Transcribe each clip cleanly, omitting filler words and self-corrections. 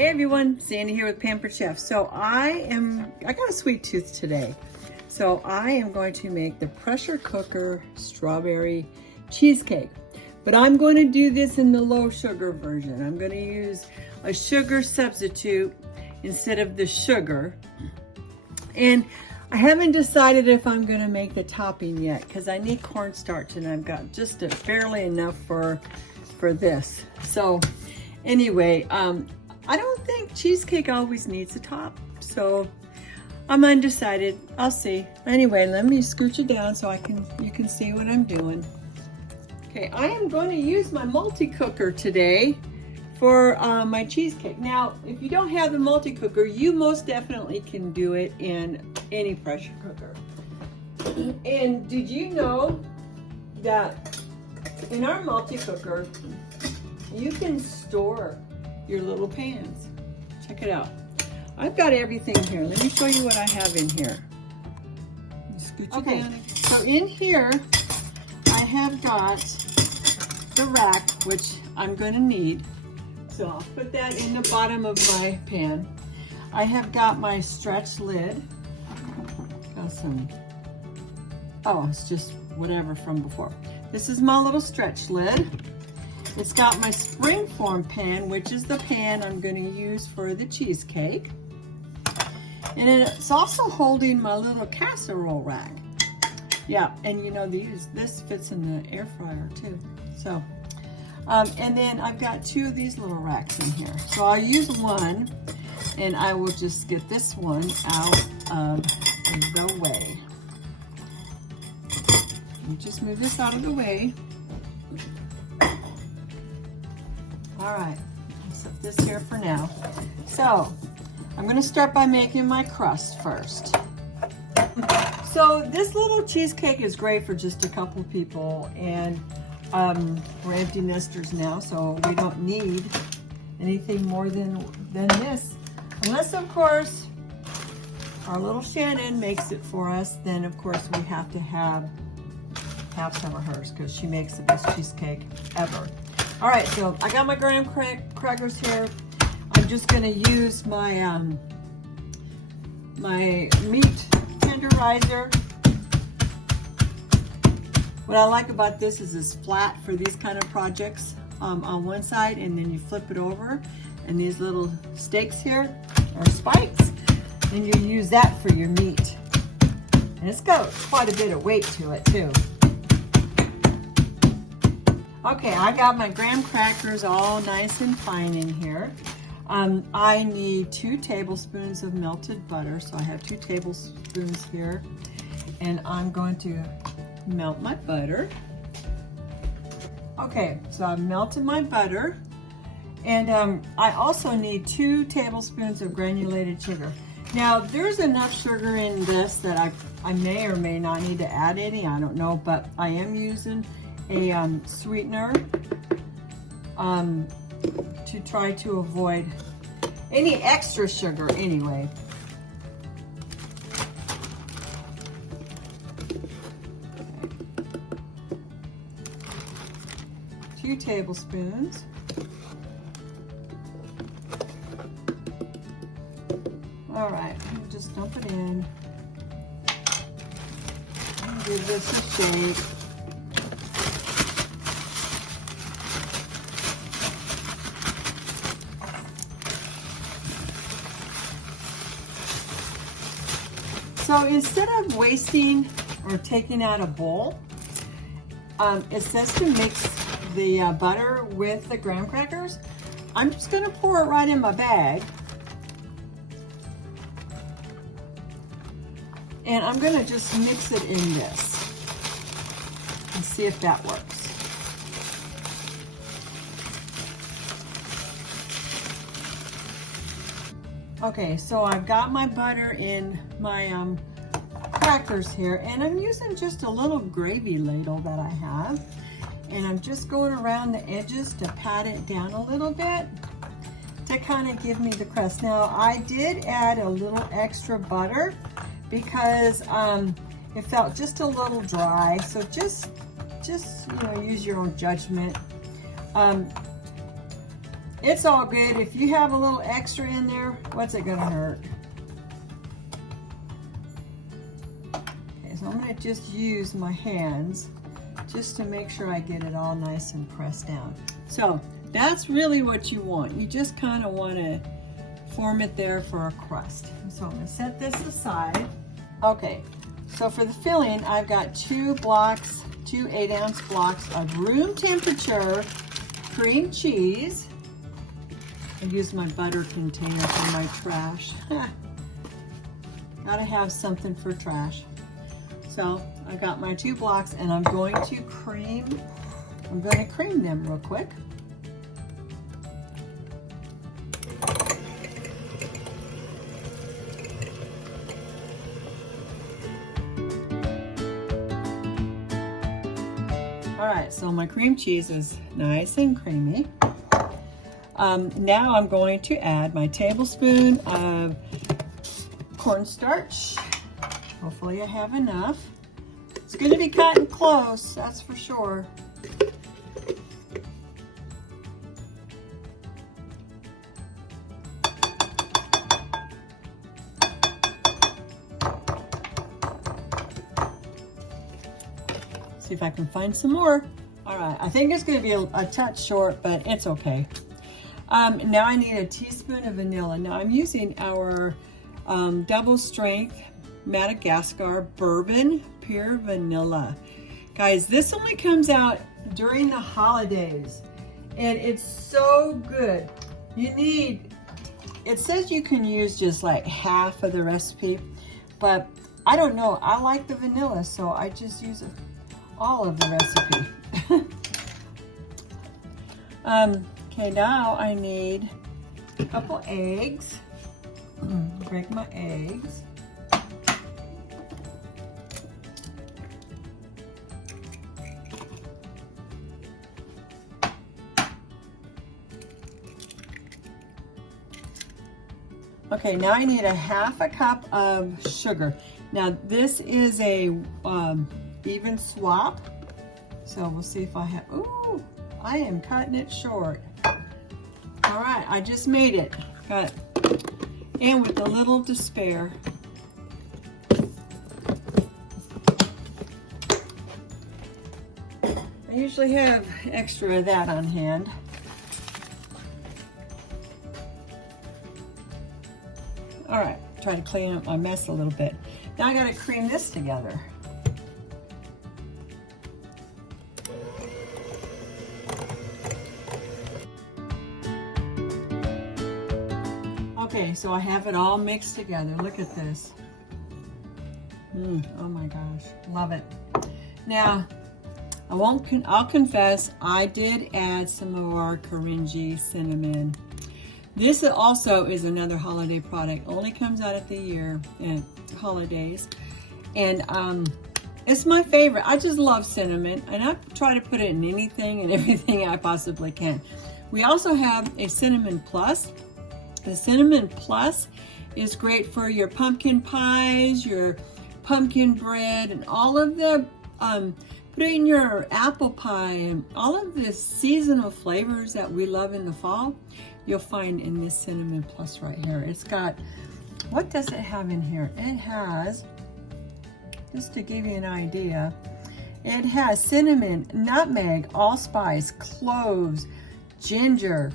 Hey everyone, Sandy here with Pampered Chef. So I got a sweet tooth today. So I am going to make the pressure cooker strawberry cheesecake. But I'm going to do this in the low sugar version. I'm going to use a sugar substitute instead of the sugar. And I haven't decided if I'm going to make the topping yet because I need cornstarch and I've got just barely enough for this. So anyway, I don't think cheesecake always needs a top, so I'm undecided. I'll see. Anyway, let me scooch it down so you can see what I'm doing. Okay, I am going to use my multi cooker today for my cheesecake. Now, if you don't have the multi cooker, you most definitely can do it in any pressure cooker. And did you know that in our multi cooker, you can store your little pans? Check it out. I've got everything here. Let me show you what I have in here. Okay, so in here, I have got the rack, which I'm going to need. So I'll put that in the bottom of my pan. I have got my stretch lid. Got some, it's just whatever from before. This is my little stretch lid. It's got my springform pan, which is the pan I'm going to use for the cheesecake. And it's also holding my little casserole rack. Yeah, and you know, this fits in the air fryer too. So, and then I've got two of these little racks in here. So I'll use one, and I will just get this one out of the way. Just move this out of the way. All right, I'll set this here for now. So I'm gonna start by making my crust first. So this little cheesecake is great for just a couple people, and we're empty nesters now, so we don't need anything more than this. Unless, of course, our little Shannon makes it for us, then of course we have to have some of hers because she makes the best cheesecake ever. All right, so I got my graham crackers here. I'm just gonna use my my meat tenderizer. What I like about this is it's flat for these kind of projects on one side, and then you flip it over, and these little stakes here are spikes, and you use that for your meat. And it's got quite a bit of weight to it too. Okay, I got my graham crackers all nice and fine in here. I need 2 tablespoons of melted butter, so I have 2 tablespoons here, and I'm going to melt my butter. Okay, so I've melted my butter, and I also need 2 tablespoons of granulated sugar. Now, there's enough sugar in this that I may or may not need to add any, I don't know, but I am using a sweetener to try to avoid any extra sugar anyway. Okay. 2 tablespoons. All right, just dump it in. Give this a shake. So instead of wasting or taking out a bowl, it says to mix the butter with the graham crackers. I'm just going to pour it right in my bag. And I'm going to just mix it in this and see if that works. Okay, so I've got my butter in my crackers here, and I'm using just a little gravy ladle that I have, and I'm just going around the edges to pat it down a little bit to kind of give me the crust. Now, I did add a little extra butter because it felt just a little dry, so just use your own judgment. It's all good. If you have a little extra in there, what's it gonna hurt? Okay, so I'm gonna just use my hands just to make sure I get it all nice and pressed down. So that's really what you want. You just kind of want to form it there for a crust. So I'm gonna set this aside. Okay, so for the filling, I've got two 8-ounce blocks of room temperature cream cheese. I use my butter container for my trash. Gotta have something for trash. So I got my 2 blocks and I'm going to cream them real quick. All right, so my cream cheese is nice and creamy. Now I'm going to add my tablespoon of cornstarch. Hopefully I have enough. It's going to be cutting close, that's for sure. See if I can find some more. All right, I think it's going to be a touch short, but it's okay. Now I need a teaspoon of vanilla. Now I'm using our double strength Madagascar bourbon pure vanilla. Guys, this only comes out during the holidays and it's so good. It says you can use just like half of the recipe, but I don't know. I like the vanilla, so I just use all of the recipe. Okay, now I need a couple eggs. Break my eggs. Okay, now I need a half a cup of sugar. Now this is a even swap, so we'll see if I have, ooh, I am cutting it short. All right, I just made it. Cut. And with a little to spare. I usually have extra of that on hand. All right, try to clean up my mess a little bit. Now I gotta cream this together. Okay, so I have it all mixed together. Look at this. Oh my gosh, love it. Now, I'll confess, I did add some of our Korinji cinnamon. This also is another holiday product. Only comes out at the year and holidays, and it's my favorite. I just love cinnamon, and I try to put it in anything and everything I possibly can. We also have a cinnamon plus. The cinnamon plus is great for your pumpkin pies, your pumpkin bread, and all of the put it in your apple pie, and all of the seasonal flavors that we love in the fall, you'll find in this cinnamon plus right here. It's got, what does it have in here? It has, just to give you an idea, it has cinnamon, nutmeg, allspice, cloves, ginger.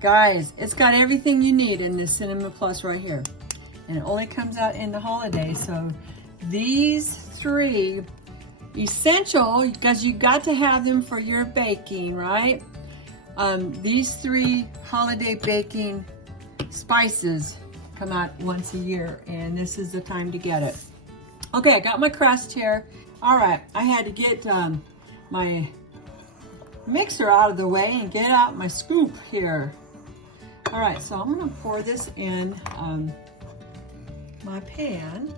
Guys, it's got everything you need in this cinnamon plus right here. And it only comes out in the holidays. So these three, essential, because you got to have them for your baking, right? These three holiday baking spices come out once a year, and this is the time to get it. Okay, I got my crust here. All right, I had to get my mixer out of the way and get out my scoop here. All right, so I'm gonna pour this in my pan.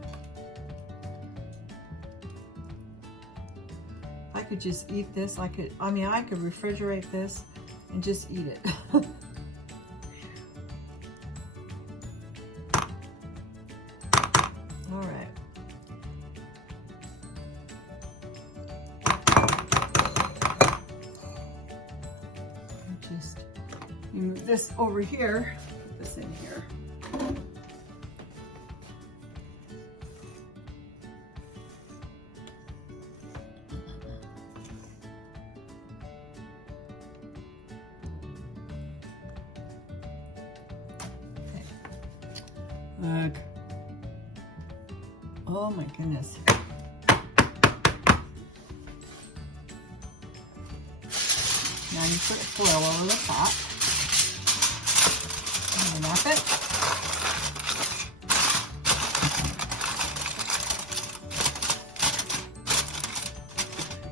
I could just eat this. I could refrigerate this and just eat it. All right. Just Move this over here, put this in here. Look. Oh my goodness. Now you put foil over the top. And wrap it.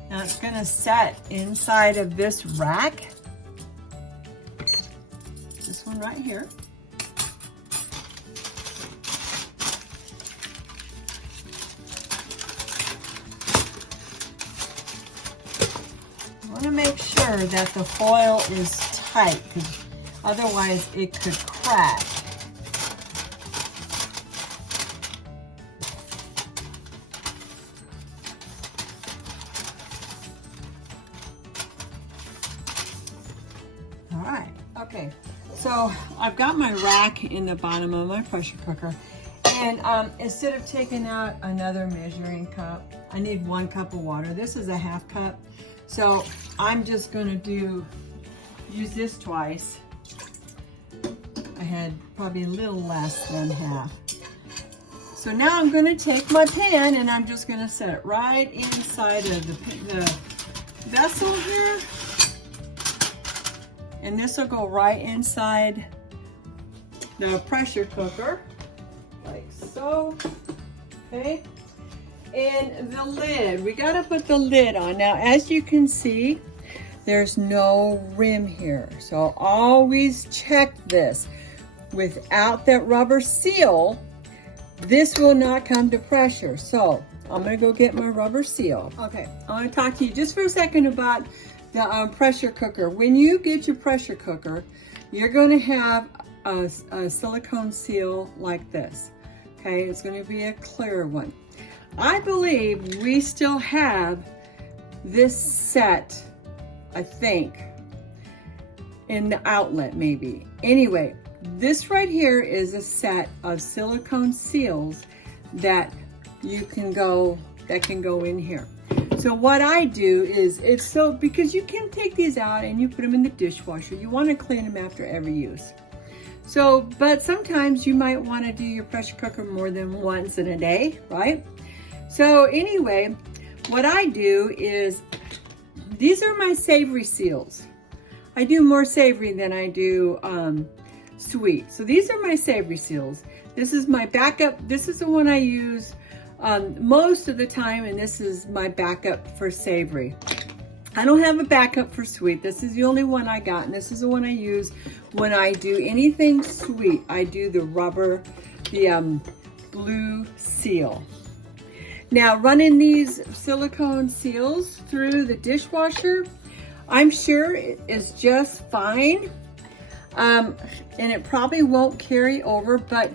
Now it's going to set inside of this rack. This one right here. I want to make sure that the foil is tight, because otherwise it could crack. All right, okay. So I've got my rack in the bottom of my pressure cooker, and instead of taking out another measuring cup, I need 1 cup of water. This is a ½ cup. So I'm just gonna use this twice. I had probably a little less than half. So now I'm gonna take my pan and I'm just gonna set it right inside of the vessel here. And this will go right inside the pressure cooker, like so, okay? And the lid, we gotta put the lid on. Now, as you can see, there's no rim here. So always check this. Without that rubber seal, this will not come to pressure. So I'm gonna go get my rubber seal. Okay, I wanna talk to you just for a second about the pressure cooker. When you get your pressure cooker, you're gonna have a silicone seal like this. Okay, it's gonna be a clear one. I believe we still have this set, I think, in the outlet maybe. Anyway, this right here is a set of silicone seals that can go in here. So what I do is, because you can take these out and you put them in the dishwasher. You want to clean them after every use. So, but sometimes you might want to do your pressure cooker more than once in a day, right? So anyway, what I do is, these are my savory seals. I do more savory than I do sweet. So these are my savory seals. This is my backup. This is the one I use most of the time, and this is my backup for savory. I don't have a backup for sweet. This is the only one I got, and this is the one I use when I do anything sweet. I do the rubber, the blue seal. Now, running these silicone seals through the dishwasher, I'm sure it is just fine. And it probably won't carry over, but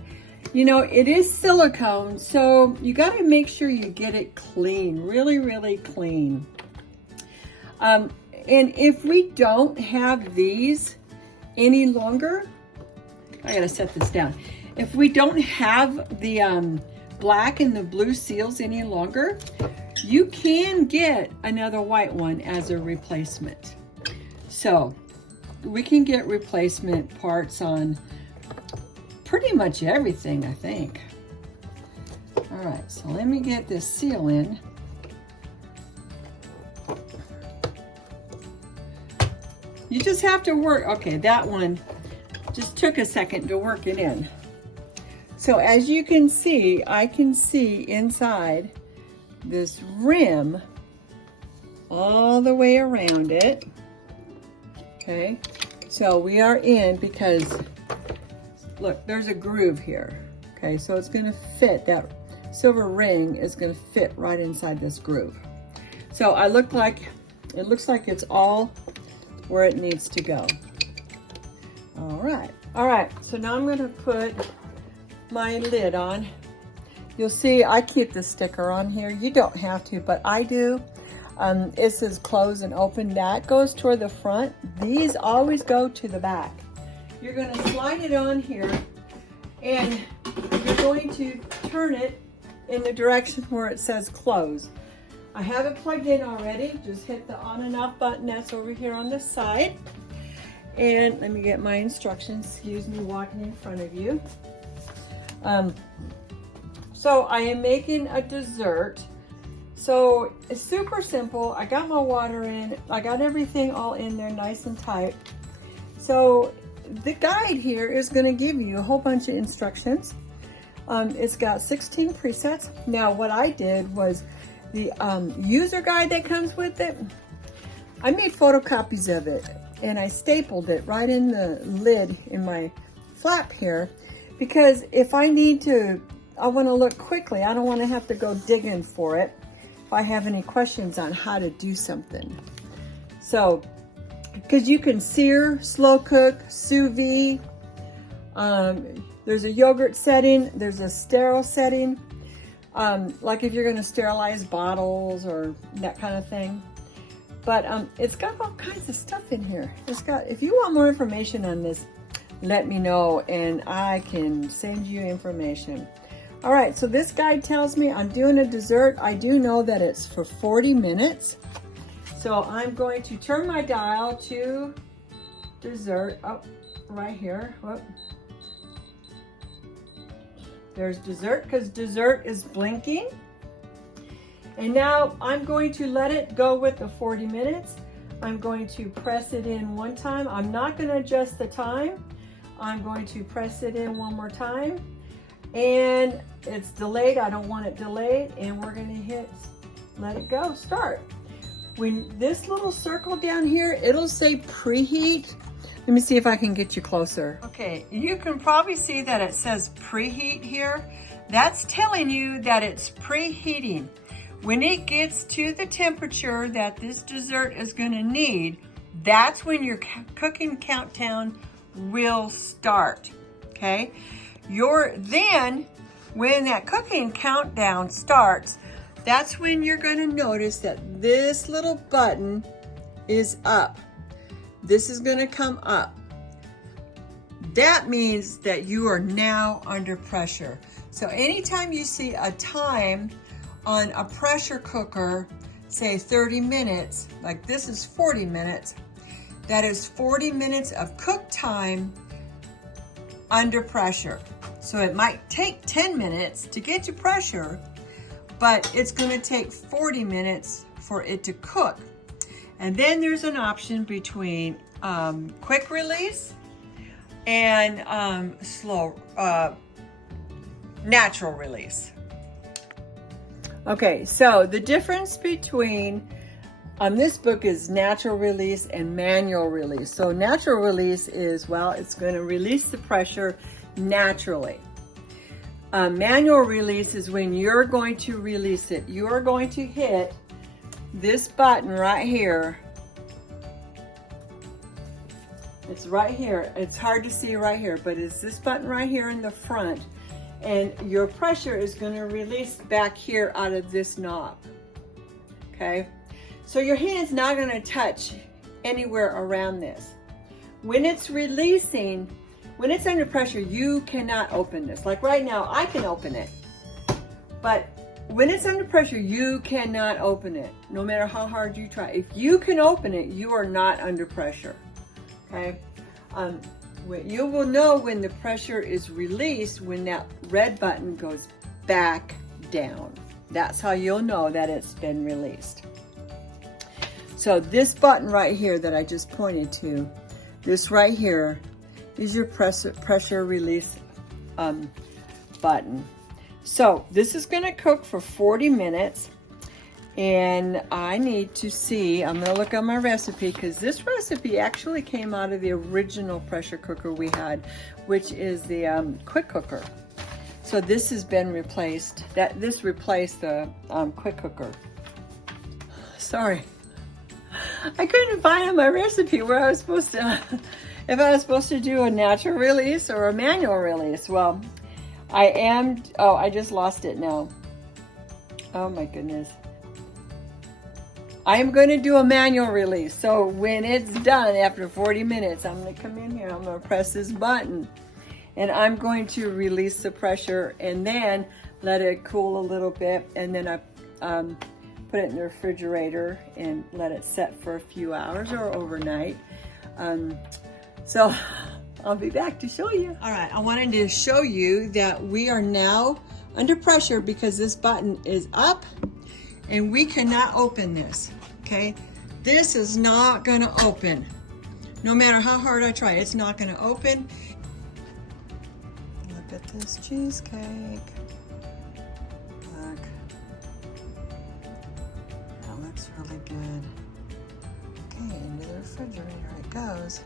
you know, it is silicone, so you gotta make sure you get it clean, really, really clean. And if we don't have these any longer, I gotta set this down. If we don't have the black and the blue seals any longer, you can get another white one as a replacement. So we can get replacement parts on pretty much everything, I think. All right, so let me get this seal in. You just have to work. Okay, that one just took a second to work it in. So as you can see, I can see inside this rim all the way around it. Okay, so we are in, because look, there's a groove here. Okay, so it's gonna fit, that silver ring is gonna fit right inside this groove. So it looks like it's all where it needs to go. All right, so now I'm gonna put my lid on. You'll see I keep the sticker on here. You don't have to, but I do. It says close and open. That goes toward the front. These always go to the back. you're going to slide it on here, and you're going to turn it in the direction where it says close. I have it plugged in already. Just hit the on and off button that's over here on the side. And let me get my instructions. Excuse me walking in front of you. So I am making a dessert. So it's super simple. I got my water in. I got everything all in there nice and tight. So the guide here is going to give you a whole bunch of instructions. It's got 16 presets. Now what I did was the user guide that comes with it, I made photocopies of it and I stapled it right in the lid in my flap here, because if I need to, I want to look quickly. I don't want to have to go digging for it if I have any questions on how to do something. So, because you can sear, slow cook, sous vide. There's a yogurt setting. There's a sterile setting. Like if you're going to sterilize bottles or that kind of thing. But it's got all kinds of stuff in here. It's got, if you want more information on this, let me know and I can send you information. All right, so this guide tells me I'm doing a dessert. I do know that it's for 40 minutes. So I'm going to turn my dial to dessert. Oh, right here. Whoop. There's dessert, because dessert is blinking. And now I'm going to let it go with the 40 minutes. I'm going to press it in one time. I'm not going to adjust the time. I'm going to press it in one more time. And it's delayed. I don't want it delayed. And we're going to hit, let it go, start. When this little circle down here, it'll say preheat. Let me see if I can get you closer. Okay, you can probably see that it says preheat here. That's telling you that it's preheating. When it gets to the temperature that this dessert is gonna need, that's when your cooking countdown will start, okay? Then, when that cooking countdown starts, that's when you're gonna notice that this little button is up. This is gonna come up. That means that you are now under pressure. So anytime you see a time on a pressure cooker, say 30 minutes, like this is 40 minutes, that is 40 minutes of cook time under pressure. So it might take 10 minutes to get to pressure, but it's gonna take 40 minutes for it to cook. And then there's an option between quick release and natural release. Okay, so the difference between this book is natural release and manual release. So natural release is, well, it's going to release the pressure naturally. Manual release is when you're going to release it. You're going to hit this button right here. It's right here. It's hard to see right here, but it's this button right here in the front. And your pressure is going to release back here out of this knob. Okay? So your hand's not going to touch anywhere around this. When it's releasing, when it's under pressure, you cannot open this. Like right now, I can open it. But when it's under pressure, you cannot open it, no matter how hard you try. If you can open it, you are not under pressure. Okay? You will know when the pressure is released when that red button goes back down. That's how you'll know that it's been released. So this button right here that I just pointed to, this right here is your pressure release button. So this is going to cook for 40 minutes. And I need to see, I'm going to look on my recipe, because this recipe actually came out of the original pressure cooker we had, which is the quick cooker. So this has been replaced. This replaced the quick cooker. Sorry. I couldn't find on my recipe where I was supposed to, if I was supposed to do a natural release or a manual release. Well, I just lost it now. Oh my goodness. I am going to do a manual release. So when it's done after 40 minutes, I'm going to come in here. I'm going to press this button. And I'm going to release the pressure and then let it cool a little bit. And then I put it in the refrigerator and let it set for a few hours or overnight. So I'll be back to show you. All right, I wanted to show you that we are now under pressure because this button is up and we cannot open this, okay? This is not gonna open. No matter how hard I try, it's not gonna open. Look at this cheesecake. Look. That looks really good. Okay, into the refrigerator it goes.